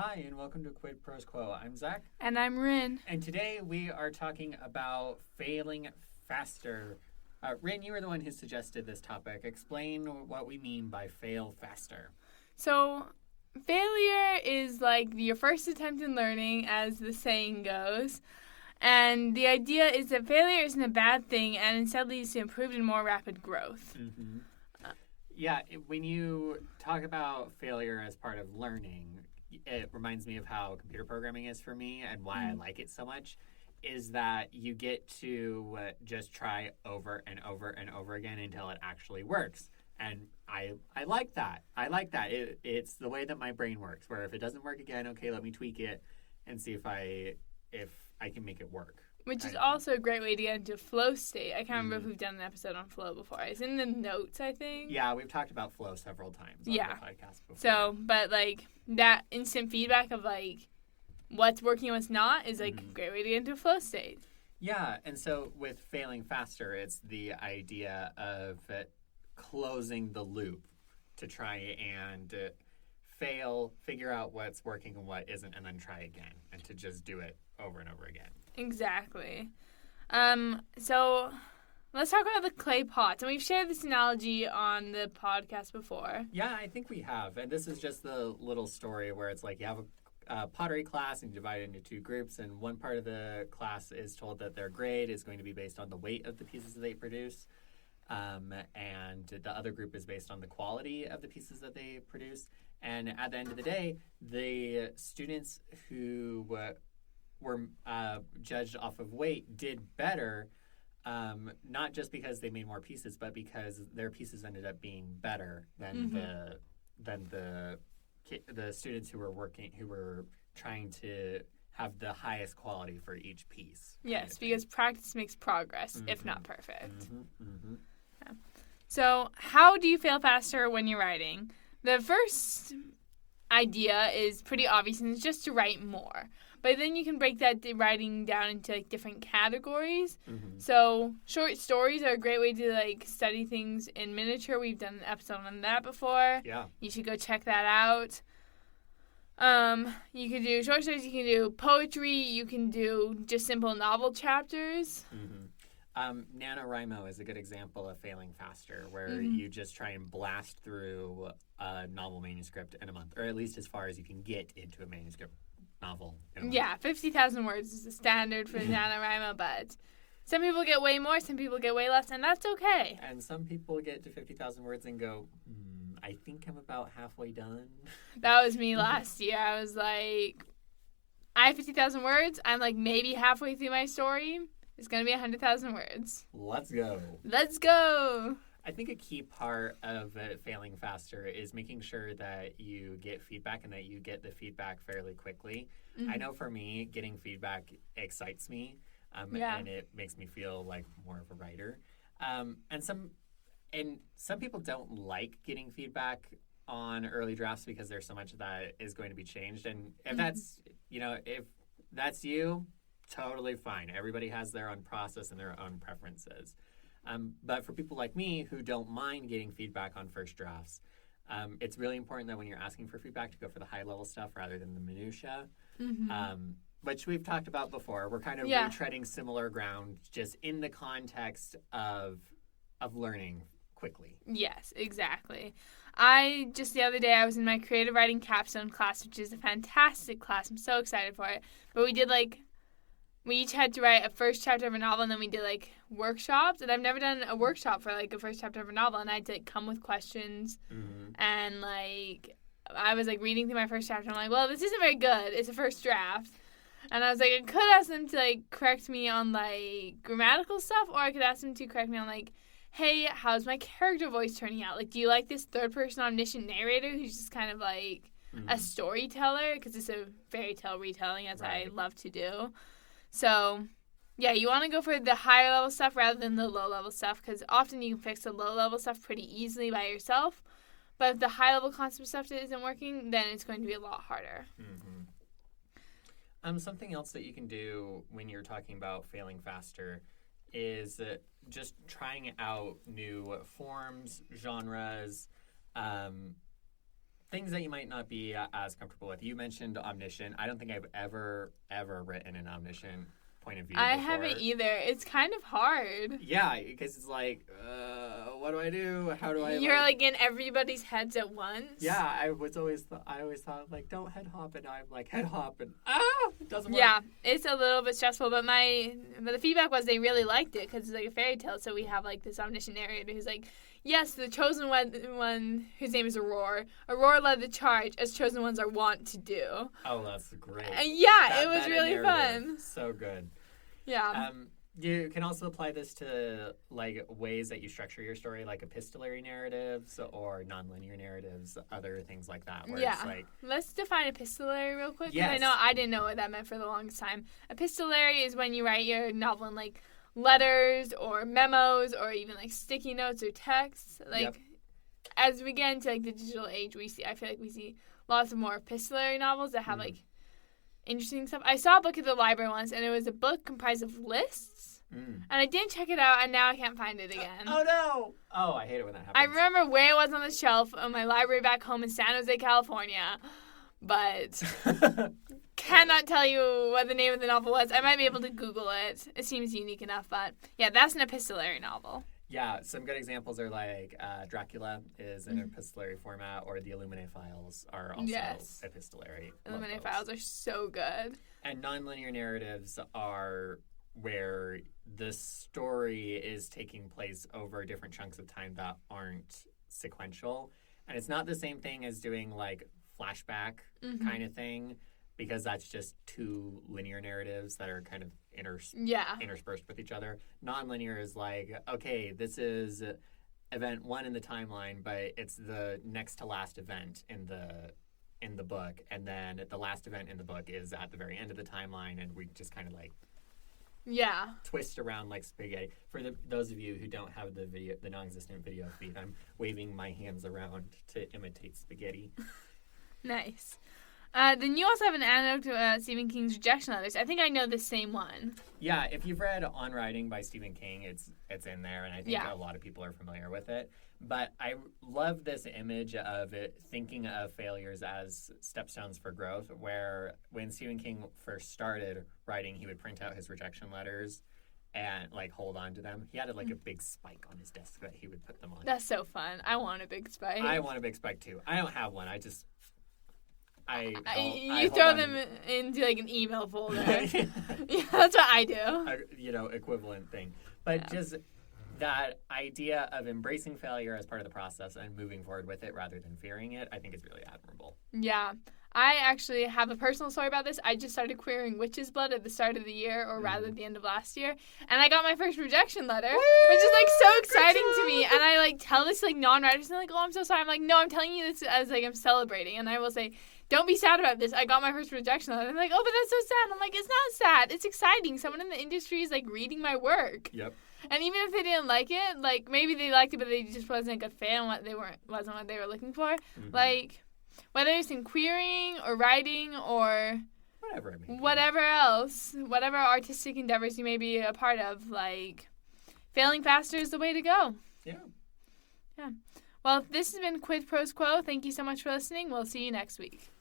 Hi, and welcome to Quid Pros Quo. I'm Zac. And I'm Rin. And today we are talking about failing faster. Rin, you were the one who suggested this topic. Explain what we mean by fail faster. So, failure is like your first attempt in learning, as the saying goes. And the idea is that failure isn't a bad thing and instead leads to improved and more rapid growth. Mm-hmm. When you talk about failure as part of learning, it reminds me of how computer programming is for me and why I like it so much, is that you get to just try over and over and over again until it actually works. And I like that. I like that. It's the way that my brain works, where if it doesn't work again, okay, let me tweak it and see if I can make it work. Which is also a great way to get into flow state. I can't remember if we've done an episode on flow before. It's in the notes, I think. Yeah, we've talked about flow several times on the podcast before. So, but like that instant feedback of like what's working and what's not is like a great way to get into a flow state. Yeah, and so with failing faster, it's the idea of closing the loop to try and fail, figure out what's working and what isn't, and then try again, and to just do it over and over again. Exactly. So let's talk about the clay pots. And we've shared this analogy on the podcast before. Yeah, I think we have. And this is just the little story where it's like you have a pottery class and you divide it into two groups. And one part of the class is told that their grade is going to be based on the weight of the pieces that they produce. And the other group is based on the quality of the pieces that they produce. And at the end of the day, the students who were judged off of weight did better, not just because they made more pieces, but because their pieces ended up being better than the students who were trying to have the highest quality for each piece. Yes, because practice makes progress, if not perfect. Yeah. So, how do you fail faster when you're writing? The first idea is pretty obvious, and it's just to write more. But then you can break that writing down into like different categories. So short stories are a great way to like study things in miniature. We've done an episode on that before. Yeah. You should go check that out. You can do short stories. You can do poetry. You can do just simple novel chapters. NaNoWriMo is a good example of failing faster, where you just try and blast through a novel manuscript in a month, or at least as far as you can get into a manuscript novel. 50,000 words is the standard for NaNoWriMo, but some people get way more, some people get way less, and that's okay. And some people get to 50,000 words and go, I think I'm about halfway done. That was me last year. I was like, I have 50,000 words. I'm like maybe halfway through my story. It's going to be 100,000 words. Let's go. Let's go. I think a key part of failing faster is making sure that you get feedback and that you get the feedback fairly quickly. I know for me, getting feedback excites me, and it makes me feel like more of a writer. And some people don't like getting feedback on early drafts because there's so much that is going to be changed. And if that's you, totally fine. Everybody has their own process and their own preferences. But for people like me who don't mind getting feedback on first drafts, it's really important that when you're asking for feedback to go for the high-level stuff rather than the minutia, which we've talked about before. We're kind of retreading similar ground just in the context of learning quickly. Yes, exactly. Just the other day, I was in my creative writing capstone class, which is a fantastic class. I'm so excited for it. But we each had to write a first chapter of a novel, and then we did like workshops. And I've never done a workshop for like a first chapter of a novel, and I had to like, come with questions. And like I was like reading through my first chapter, and I'm like, well, this isn't very good. It's a first draft. And I was like, I could ask them to like correct me on like grammatical stuff, or I could ask them to correct me on like, hey, how's my character voice turning out? Like, do you like this third person omniscient narrator who's just kind of like a storyteller? Because it's a fairy tale retelling, as I love to do. So, yeah, you want to go for the higher level stuff rather than the low level stuff, because often you can fix the low level stuff pretty easily by yourself. But if the high level concept stuff isn't working, then it's going to be a lot harder. Something else that you can do when you're talking about failing faster is just trying out new forms, genres, things that you might not be as comfortable with. You mentioned omniscient. I don't think I've ever written an omniscient point of view I before. haven't either. It's kind of hard. Yeah, because it's like, what do I do? How do I? You're like in everybody's heads at once. Yeah, I always thought like, don't head hop, and I'm like head hop, and it doesn't work. Yeah, it's a little bit stressful, but the feedback was they really liked it because it's like a fairy tale. So we have like this omniscient narrator who's like, yes, the chosen one whose name is Aurora. Aurora led the charge, as chosen ones are wont to do. Oh, that's great. Yeah, it was really fun. So good. Yeah. You can also apply this to like ways that you structure your story, like epistolary narratives or nonlinear narratives, other things like that. Where it's like, let's define epistolary real quick. Yes. I know I didn't know what that meant for the longest time. Epistolary is when you write your novel in like letters or memos or even like sticky notes or texts. Like as we get into like the digital age, I feel like we see lots of more epistolary novels that have like interesting stuff. I saw a book at the library once, and it was a book comprised of lists. And I didn't check it out, and now I can't find it again. Oh, no! Oh, I hate it when that happens. I remember where it was on the shelf of my library back home in San Jose, California, but cannot tell you what the name of the novel was. I might be able to Google it. It seems unique enough, but yeah, that's an epistolary novel. Yeah, some good examples are like Dracula is an epistolary format, or the Illuminae files are also epistolary. Illuminae files are so good. And nonlinear narratives are where the story is taking place over different chunks of time that aren't sequential. And it's not the same thing as doing like flashback kind of thing, because that's just two linear narratives that are kind of interspersed with each other. Nonlinear is like, okay, this is event 1 in the timeline, but it's the next to last event in the book, and then the last event in the book is at the very end of the timeline, and we just kind of like twist around like spaghetti. For those of you who don't have the non-existent video feed, I'm waving my hands around to imitate spaghetti. Nice. Then you also have an anecdote to Stephen King's rejection letters. I think I know the same one. Yeah, if you've read On Writing by Stephen King, it's in there, and I think a lot of people are familiar with it. But I love this image of it, thinking of failures as stepstones for growth, where when Stephen King first started writing, he would print out his rejection letters and like hold on to them. He had like a big spike on his desk that he would put them on. That's so fun. I want a big spike. I want a big spike too. I don't have one. You throw them into like an email folder. Yeah, that's what I do. Equivalent thing. But just that idea of embracing failure as part of the process and moving forward with it rather than fearing it, I think is really admirable. Yeah. I actually have a personal story about this. I just started querying witch's blood at the start of the year, or rather the end of last year, and I got my first rejection letter, which is like so exciting to me. And I like tell this like non-writers, and they're like, "Oh, I'm so sorry." I'm like, "No, I'm telling you this as like I'm celebrating." And I will say, "Don't be sad about this. I got my first rejection letter." And they're like, "Oh, but that's so sad." I'm like, "It's not sad. It's exciting. Someone in the industry is like reading my work." Yep. And even if they didn't like it, like maybe they liked it, but they just wasn't a good fit and wasn't what they were looking for. Like, whether it's in querying or writing or whatever else, whatever artistic endeavors you may be a part of, like, failing faster is the way to go. Yeah. Well, this has been Quid Pros Quo. Thank you so much for listening. We'll see you next week.